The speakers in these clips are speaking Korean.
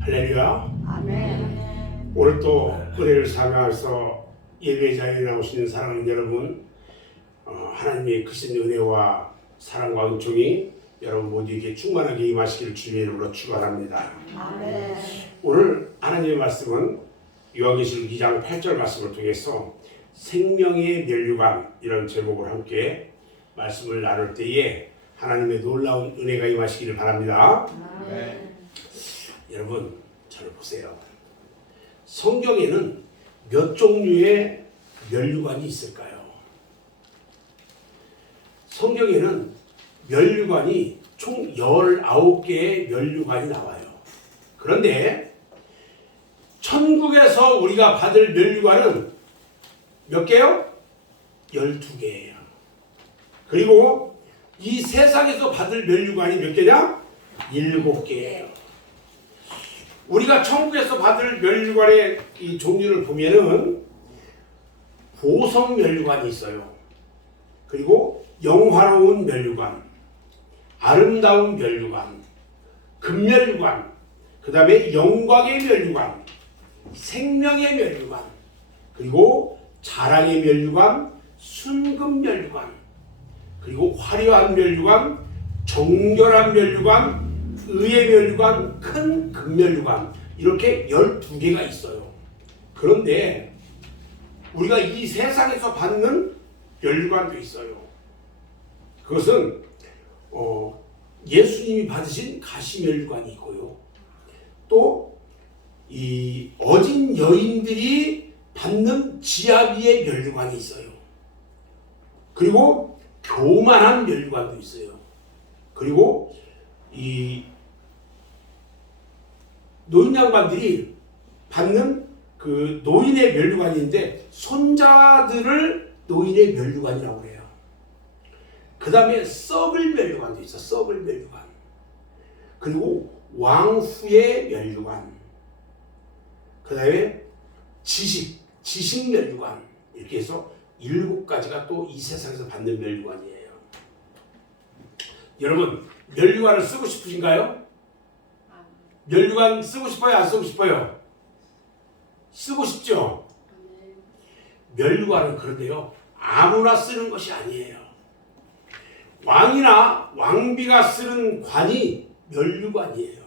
할렐루야. 아멘. 오늘 또 은혜를 사모하면서 예배 자리에 나오시는 사랑하는 여러분, 하나님의 크신 은혜와 사랑과 은총이 여러분 모두에게 충만하게 임하시기를 주님의 이름으로 축원합니다. 아멘. 오늘 하나님의 말씀은 요한계시록 2장 8절 말씀을 통해서 생명의 면류관 이런 제목을 함께 말씀을 나눌 때에 하나님의 놀라운 은혜가 임하시기를 바랍니다. 아멘. 여러분, 저를 보세요. 성경에는 몇 종류의 면류관이 있을까요? 성경에는 면류관이 총 19개의 면류관이 나와요. 그런데 천국에서 우리가 받을 면류관은 몇 개요? 12개예요. 그리고 이 세상에서 받을 면류관이 몇 개냐? 7개예요. 우리가 천국에서 받을 면류관의 이 종류를 보면은 보석 면류관이 있어요. 그리고 영화로운 면류관, 아름다운 면류관, 금면류관, 그 다음에 영광의 면류관, 생명의 면류관, 그리고 자랑의 면류관, 순금 면류관, 그리고 화려한 면류관, 정결한 면류관, 의의 면류관, 큰 금면류관, 이렇게 12개가 있어요. 그런데 우리가 이 세상에서 받는 면류관도 있어요. 그것은 예수님이 받으신 가시면류관이 있고요. 또 이 어진 여인들이 받는 지아비의 면류관이 있어요. 그리고 교만한 면류관도 있어요. 그리고 이 노인 양반들이 받는 그 노인의 면류관인데 손자들을 노인의 면류관이라고 해요. 그 다음에 썩을 면류관도 있어. 썩을 면류관. 그리고 왕후의 면류관. 그 다음에 지식 면류관. 이렇게 해서 7가지가 또 이 세상에서 받는 면류관이에요. 여러분, 면류관을 쓰고 싶으신가요? 면류관 쓰고 싶어요? 안 쓰고 싶어요? 쓰고 싶죠? 면류관은 그런데요, 아무나 쓰는 것이 아니에요. 왕이나 왕비가 쓰는 관이 면류관이에요.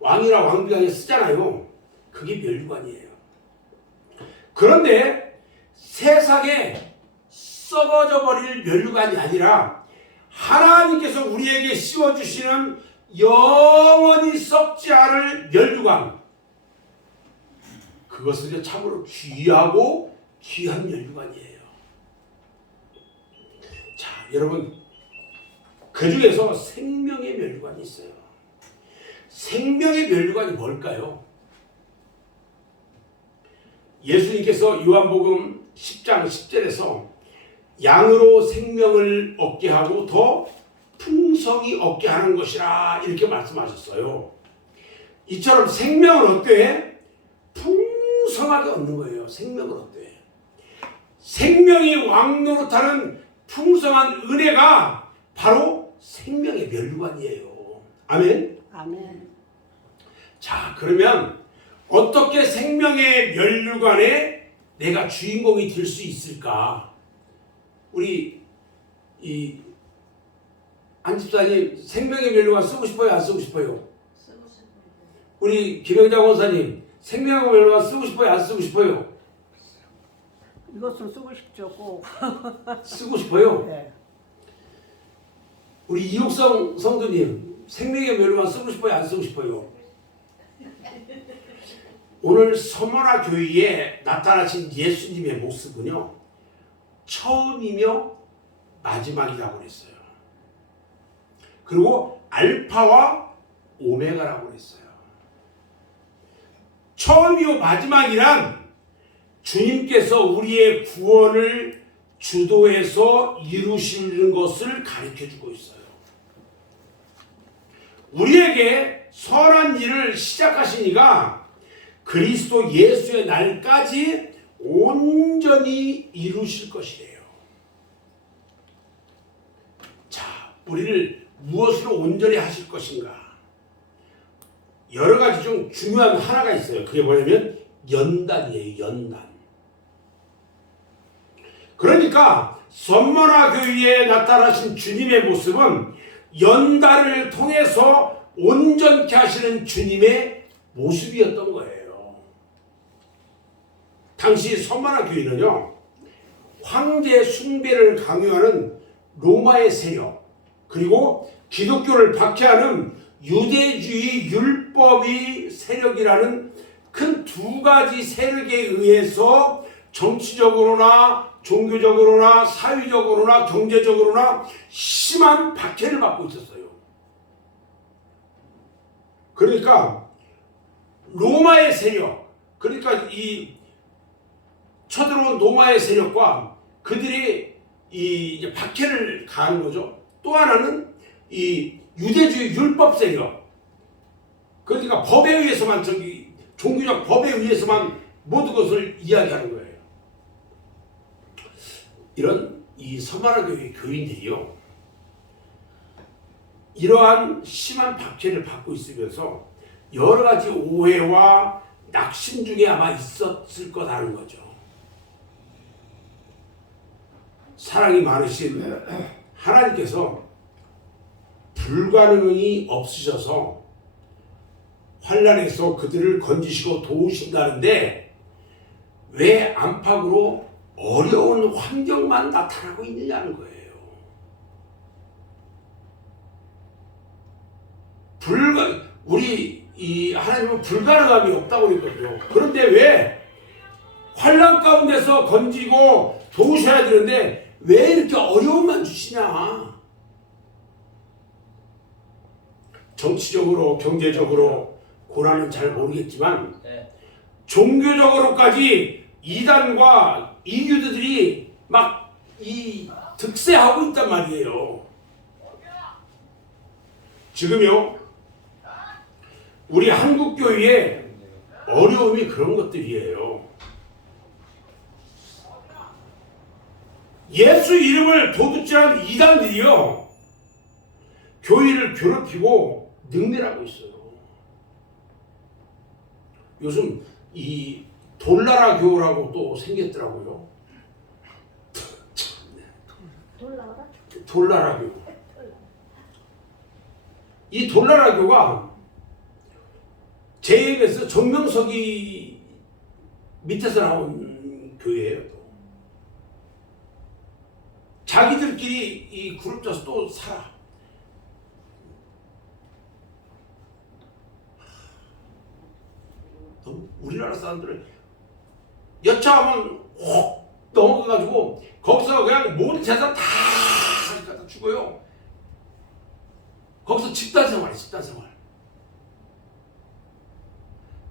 왕이나 왕비가 쓰잖아요. 그게 면류관이에요. 그런데 세상에 썩어져 버릴 면류관이 아니라 하나님께서 우리에게 씌워주시는 영원히 썩지 않을 면류관, 그것은 참으로 귀하고 귀한 면류관이에요. 자, 여러분, 그 중에서 생명의 면류관이 있어요. 생명의 면류관이 뭘까요? 예수님께서 요한복음 10장 10절에서 양으로 생명을 얻게 하고 더 풍성히 얻게 하는 것이라 이렇게 말씀하셨어요. 이처럼 생명을 얻되 풍성하게 얻는 거예요. 생명을 얻되. 생명이 왕노릇하는 풍성한 은혜가 바로 생명의 면류관이에요. 아멘. 아멘. 자, 그러면 어떻게 생명의 면류관에 내가 주인공이 될 수 있을까? 우리 이 안집사님, 생명의 면류관 쓰고 싶어요? 안 쓰고 싶어요? 쓰고 싶어요. 우리 김영장 원사님, 생명의 면류관 쓰고 싶어요? 안 쓰고 싶어요? 이것은 쓰고 싶죠, 꼭. 쓰고 싶어요? 네. 우리 이옥성 성도님, 생명의 면류관 쓰고 싶어요? 안 쓰고 싶어요? 오늘 서머나 교회에 나타나신 예수님의 모습은요, 처음이며 마지막이라고 그랬어요. 그리고 알파와 오메가라고 그랬어요. 처음이요 마지막이란 주님께서 우리의 구원을 주도해서 이루시는 것을 가르쳐주고 있어요. 우리에게 선한 일을 시작하시니까 그리스도 예수의 날까지 온전히 이루실 것이래요. 자, 우리를 무엇으로 온전히 하실 것인가? 여러 가지 중 중요한 하나가 있어요. 그게 뭐냐면 연단이에요. 연단. 그러니까 선문화 교회에 나타나신 주님의 모습은 연단을 통해서 온전케 하시는 주님의 모습이었던 거예요. 당시 선문화 교회는요, 황제 숭배를 강요하는 로마의 세력, 그리고 기독교를 박해하는 유대주의 율법의 세력이라는 큰 두 가지 세력에 의해서 정치적으로나 종교적으로나 사회적으로나 경제적으로나 심한 박해를 받고 있었어요. 그러니까 로마의 세력, 그러니까 이 쳐들어온 로마의 세력과 그들이 이 박해를 가하는 거죠. 또 하나는 이 유대주의 율법 세력, 그러니까 법에 의해서만 종교적 법에 의해서만 모든 것을 이야기하는 거예요. 이런 이 서마라 교회 교인들이요, 이러한 심한 박해를 받고 있으면서 여러 가지 오해와 낙심 중에 아마 있었을 거라는 거죠. 사랑이 많으신 하나님께서 불가능이 없으셔서 환난에서 그들을 건지시고 도우신다는데 왜 안팎으로 어려운 환경만 나타나고 있느냐는 거예요. 우리 이 하나님은 불가능함이 없다고 그랬거든요. 그런데 왜 환난 가운데서 건지고 도우셔야 되는데 왜 이렇게 어려움만 주시냐? 정치적으로 경제적으로 고난은 잘 모르겠지만 종교적으로까지 이단과 이교도들이 막 이 득세하고 있단 말이에요. 지금요, 우리 한국 교회의 어려움이 그런 것들이에요. 예수 이름을 도둑질하는 이단들이요, 교회를 괴롭히고 능멸하고 있어요. 요즘 이 돌나라 교라고 또 생겼더라고요. 돌나라 교. 이 돌나라 교가 JMS 정명석이 밑에서 나온 교회예요. 또 자기들끼리 이 그룹 짜서 또 살아. 우리나라 사람들은 여차하면 혹 넘어가가지고 거기서 그냥 모든 재산 다 갖다 주고요. 거기서 집단 생활해, 집단 생활.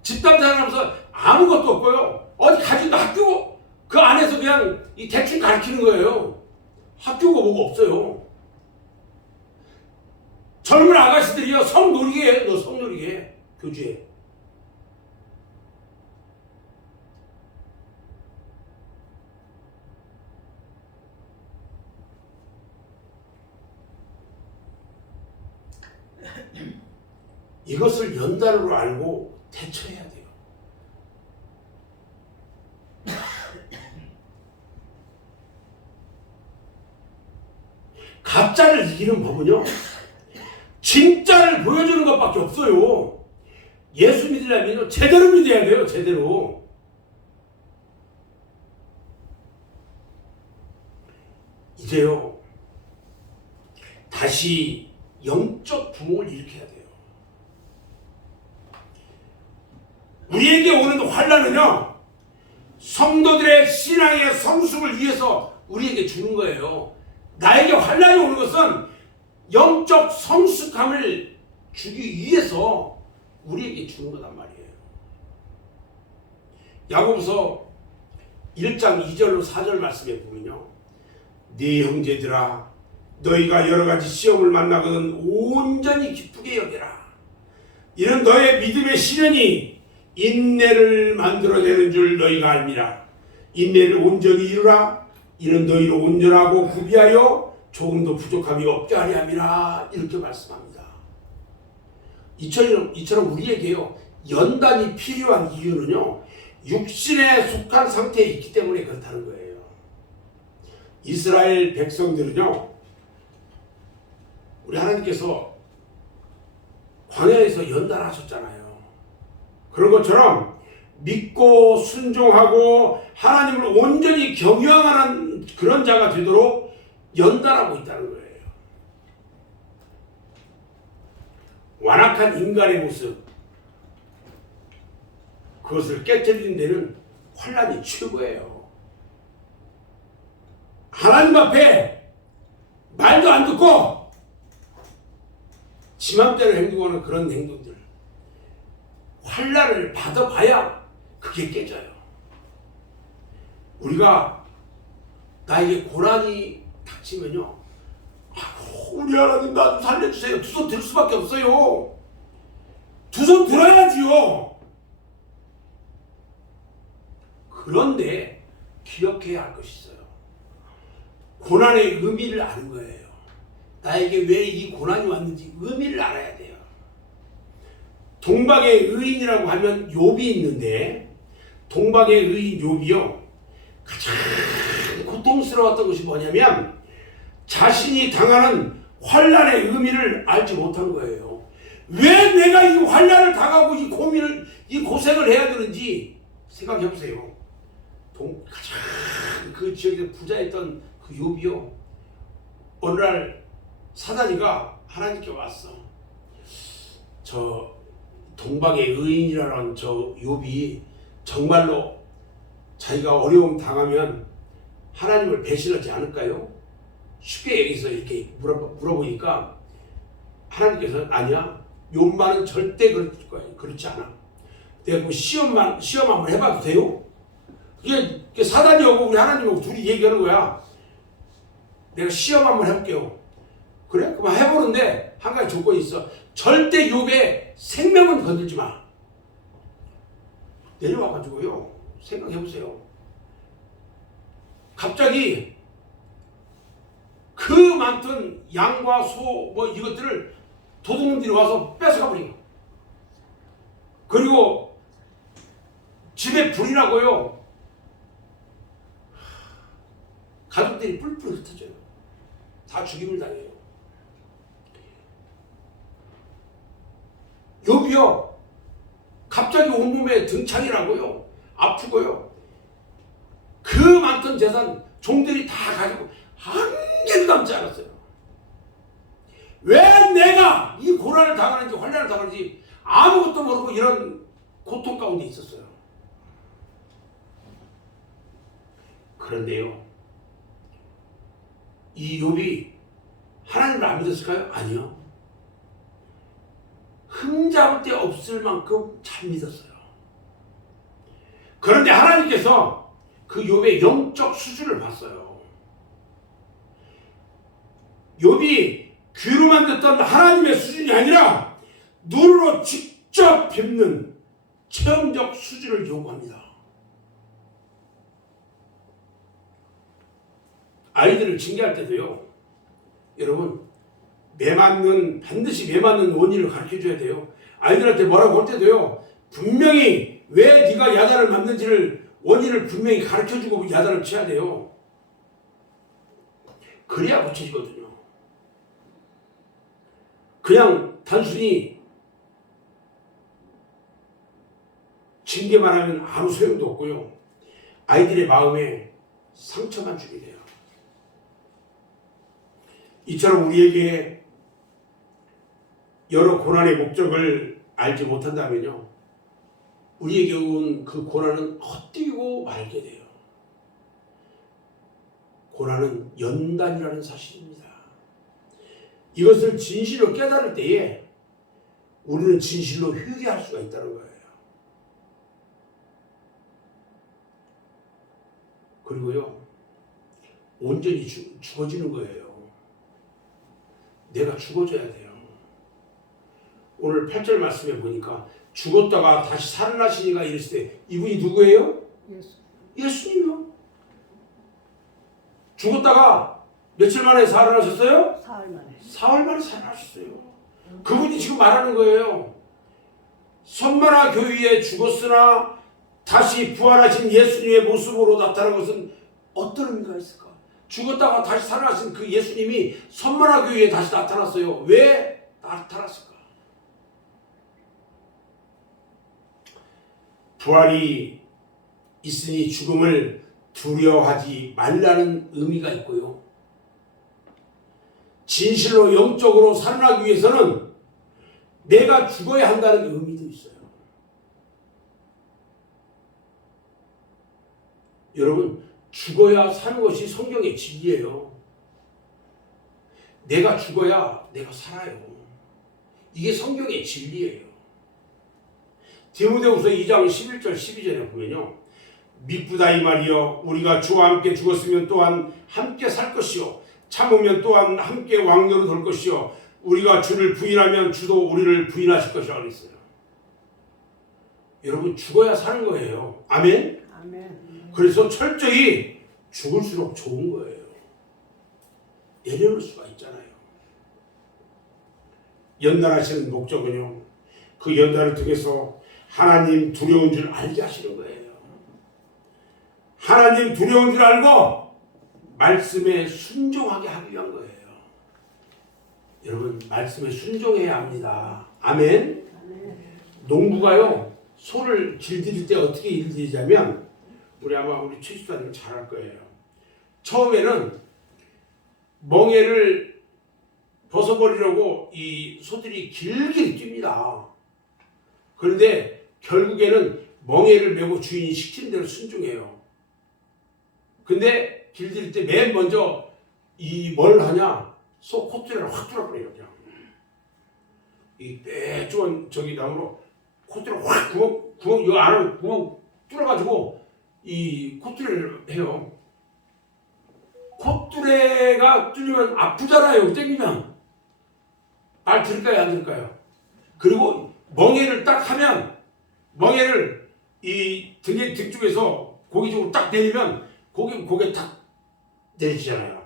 집단 생활하면서 아무것도 없고요. 어디 가지도 학교 그 안에서 그냥 이 대충 가르치는 거예요. 학교가 뭐가 없어요. 젊은 아가씨들이요, 성놀이게 해요. 너 성놀이게 교주에. 이것을 연단으로 알고 대처해야 돼요. 가짜를 이기는 법은요, 진짜를 보여주는 것밖에 없어요. 예수 믿으려면 제대로 믿어야 돼요. 제대로. 이제요, 다시 영적 부흥을 일으켜야 돼요. 우리에게 오는 환난은요, 성도들의 신앙의 성숙을 위해서 우리에게 주는 거예요. 나에게 환난이 오는 것은 영적 성숙함을 주기 위해서 우리에게 주는 거란 말이에요. 야고보서 1장 2절로 4절 말씀에 보면요, 네 형제들아, 너희가 여러 가지 시험을 만나거든 온전히 기쁘게 여겨라. 이는 너의 믿음의 시련이 인내를 만들어내는 줄 너희가 알미라. 인내를 온전히 이루라. 이는 너희를 온전하고 구비하여 조금도 부족함이 없게 하려 함이라. 이렇게 말씀합니다. 이처럼 우리에게요 연단이 필요한 이유는요 육신에 속한 상태에 있기 때문에 그렇다는 거예요. 이스라엘 백성들은요 우리 하나님께서 광야에서 연단하셨잖아요. 그런 것처럼 믿고 순종하고 하나님을 온전히 경외하는 그런 자가 되도록 연단하고 있다는 거예요. 완악한 인간의 모습, 그것을 깨뜨리는 데는 환난이 최고예요. 하나님 앞에 말도 안 듣고 지 맘대로 행동하는 그런 행동들, 환난을 받아봐야 그게 깨져요. 우리가 나에게 고난이 닥치면요, 우리 하나님 나 좀 살려주세요. 두 손 들 수밖에 없어요. 두 손 들어야지요. 그런데 기억해야 할 것이 있어요. 고난의 의미를 아는 거예요. 나에게 왜 이 고난이 왔는지 의미를 알아야 돼요. 동방의 의인이라고 하면 욥이 있는데 동방의 의인 욥이요 가장 고통스러웠던 것이 뭐냐면 자신이 당하는 환난의 의미를 알지 못한 거예요. 왜 내가 이 환난을 당하고 이 고민을 이 고생을 해야 되는지 생각해 보세요. 가장 그 지역에서 부자였던 그 욥이요 어느 날 사다리가 하나님께 왔어. 저 동방의 의인이라는 저 욥이 정말로 자기가 어려움 당하면 하나님을 배신하지 않을까요? 쉽게 얘기해서 이렇게 물어보니까 하나님께서는 아니야. 욥만은 절대 그렇지 않아. 내가 그 시험 한번 해봐도 돼요? 그게 사단이 오고 우리 하나님하고 둘이 얘기하는 거야. 내가 시험 한번 해볼게요. 그래? 그럼 해보는데 한 가지 조건이 있어. 절대 욥의 생명은 건들지 마. 내려와가지고요. 생각해보세요. 갑자기 그 많던 양과 소 뭐 이것들을 도둑놈들이 와서 뺏어가 버린 거. 그리고 집에 불이 나고요. 가족들이 뿔뿔 흩어져요. 다 죽임을 당해요. 욥이요. 갑자기 온몸에 등창이라고요. 아프고요. 그 많던 재산 종들이 다 가지고 한 개도 남지 않았어요. 왜 내가 이 고난을 당하는지 환난을 당하는지 아무것도 모르고 이런 고통 가운데 있었어요. 그런데요. 이 욥이 하나님을 안 믿었을까요? 아니요. 흠잡을 데 없을 만큼 잘 믿었어요. 그런데 하나님께서 그 욥의 영적 수준을 봤어요. 욥이 귀로만 듣던 하나님의 수준이 아니라 눈으로 직접 뵙는 체험적 수준을 요구합니다. 아이들을 징계할 때도요. 여러분 반드시 매맞는 원인을 가르쳐줘야 돼요. 아이들한테 뭐라고 할 때도요. 분명히 왜 네가 야단을 맞는지를 원인을 분명히 가르쳐주고 야단을 쳐야 돼요. 그래야 고쳐지거든요. 그냥 단순히 징계만 하면 아무 소용도 없고요. 아이들의 마음에 상처만 주게 돼요. 이처럼 우리에게 여러 고난의 목적을 알지 못한다면요. 우리에게 온 그 고난은 헛되고 말게 돼요. 고난은 연단이라는 사실입니다. 이것을 진실로 깨달을 때에 우리는 진실로 회개할 수가 있다는 거예요. 그리고요. 온전히 죽어지는 거예요. 내가 죽어져야 돼요. 오늘 8절 말씀에 보니까 죽었다가 다시 살아나시니가 이랬을 때 이분이 누구예요? 예수님이요. 죽었다가 며칠 만에 살아나셨어요? 사흘 만에. 사흘 만에 살아나셨어요. 그분이 지금 말하는 거예요. 선마라 교회에 죽었으나 다시 부활하신 예수님의 모습으로 나타난 것은 어떤 의미가 있을까? 죽었다가 다시 살아나신 그 예수님이 선마라 교회에 다시 나타났어요. 왜 나타났을까? 부활이 있으니 죽음을 두려워하지 말라는 의미가 있고요. 진실로 영적으로 살아나기 위해서는 내가 죽어야 한다는 의미도 있어요. 여러분, 죽어야 사는 것이 성경의 진리예요. 내가 죽어야 내가 살아요. 이게 성경의 진리예요. 디모데후서 2장 11절 12절에 보면요. 미쁘다 이 말이여 우리가 주와 함께 죽었으면 또한 함께 살 것이요 참으면 또한 함께 왕노로 돌 것이요 우리가 주를 부인하면 주도 우리를 부인하실 것이라 그랬어요. 여러분 죽어야 사는 거예요. 아멘? 아멘. 그래서 철저히 죽을수록 좋은 거예요. 내려놓을 수가 있잖아요. 연단하시는 목적은요. 그 연단을 통해서 하나님 두려운 줄 알게 하시는 거예요. 하나님 두려운 줄 알고 말씀에 순종하게 하기 위한 거예요. 여러분 말씀에 순종해야 합니다. 아멘. 농부가요 소를 길들일 때 어떻게 길들이자면 우리 최수사님 잘 알 거예요. 처음에는 멍에를 벗어버리려고 이 소들이 길게 뜁니다. 그런데 결국에는 멍에를 메고 주인이 시키는 대로 순종해요. 근데 길들일 때 맨 먼저 뭘 하냐? 소 콧대를 확 뚫어버려요. 그냥 이 빼쪽은 저기 나무로 콧대를 확 구멍 이 안으로 구멍 뚫어가지고 이 콧대를 해요. 콧대가 뚫리면 아프잖아요. 땡기면 말 들을까요? 안 들을까요? 그리고 멍에를 딱 하면 멍에를 이 등에 등 쪽에서 고기 쪽으로 딱 내리면 고개 딱 내리잖아요.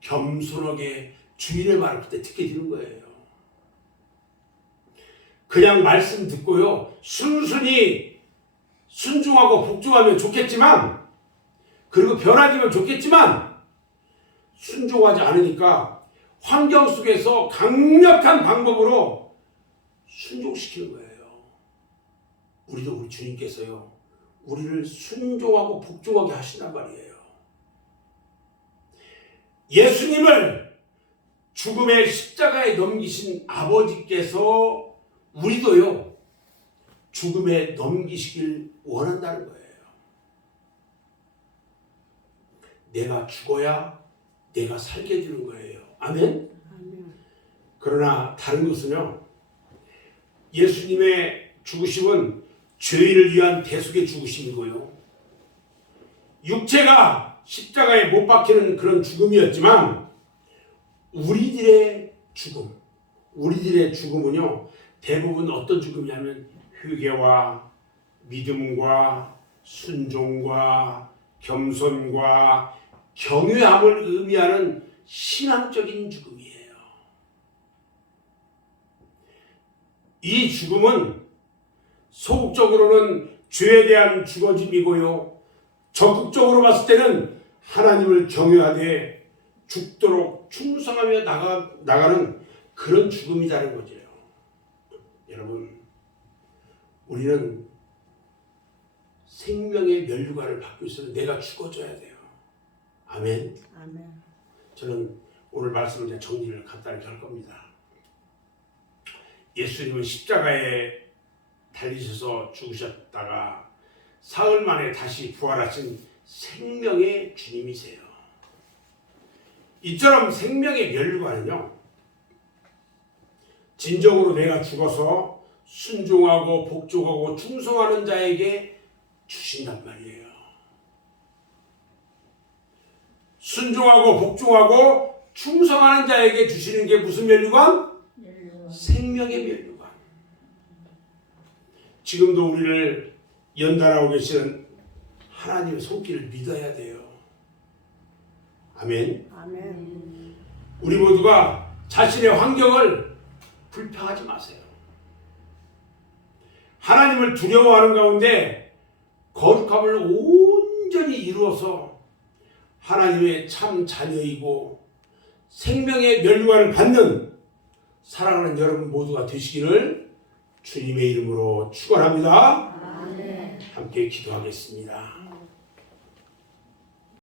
겸손하게 주인의 말을 그때 듣게 되는 거예요. 그냥 말씀 듣고요. 순순히 순종하고 복종하면 좋겠지만 그리고 변화되면 좋겠지만 순종하지 않으니까 환경 속에서 강력한 방법으로 순종시키는 거예요. 우리도 우리 주님께서요. 우리를 순종하고 복종하게 하신단 말이에요. 예수님을 죽음의 십자가에 넘기신 아버지께서 우리도요. 죽음에 넘기시길 원한다는 거예요. 내가 죽어야 내가 살게 해주는 거예요. 아멘? 아멘. 그러나 다른 것은요. 예수님의 죽으심은 죄인을 위한 대속의 죽으심이고요. 육체가 십자가에 못 박히는 그런 죽음이었지만 우리들의 죽음은요. 대부분 어떤 죽음이냐면 회개와 믿음과 순종과 겸손과 경외함을 의미하는 신앙적인 죽음이에요. 이 죽음은 소극적으로는 죄에 대한 죽어짐이고요. 적극적으로 봤을 때는 하나님을 경외하되 죽도록 충성하며 나가는 그런 죽음이라는 거죠. 여러분, 우리는 생명의 면류관을 받고 있어서 내가 죽어줘야 돼요. 아멘. 아멘. 저는 오늘 말씀을 이제 정리를 간단히 할 겁니다. 예수님은 십자가에 달리셔서 죽으셨다가 사흘 만에 다시 부활하신 생명의 주님이세요. 이처럼 생명의 면류관은요. 진정으로 내가 죽어서 순종하고 복종하고 충성하는 자에게 주신단 말이에요. 순종하고 복종하고 충성하는 자에게 주시는 게 무슨 면류관? 생명의 면류관. 지금도 우리를 연단하고 계시는 하나님의 손길을 믿어야 돼요. 아멘. 아멘. 우리 모두가 자신의 환경을 불평하지 마세요. 하나님을 두려워하는 가운데 거룩함을 온전히 이루어서 하나님의 참 자녀이고 생명의 멸류관을 받는 사랑하는 여러분 모두가 되시기를 주님의 이름으로 축원합니다. 함께 기도하겠습니다.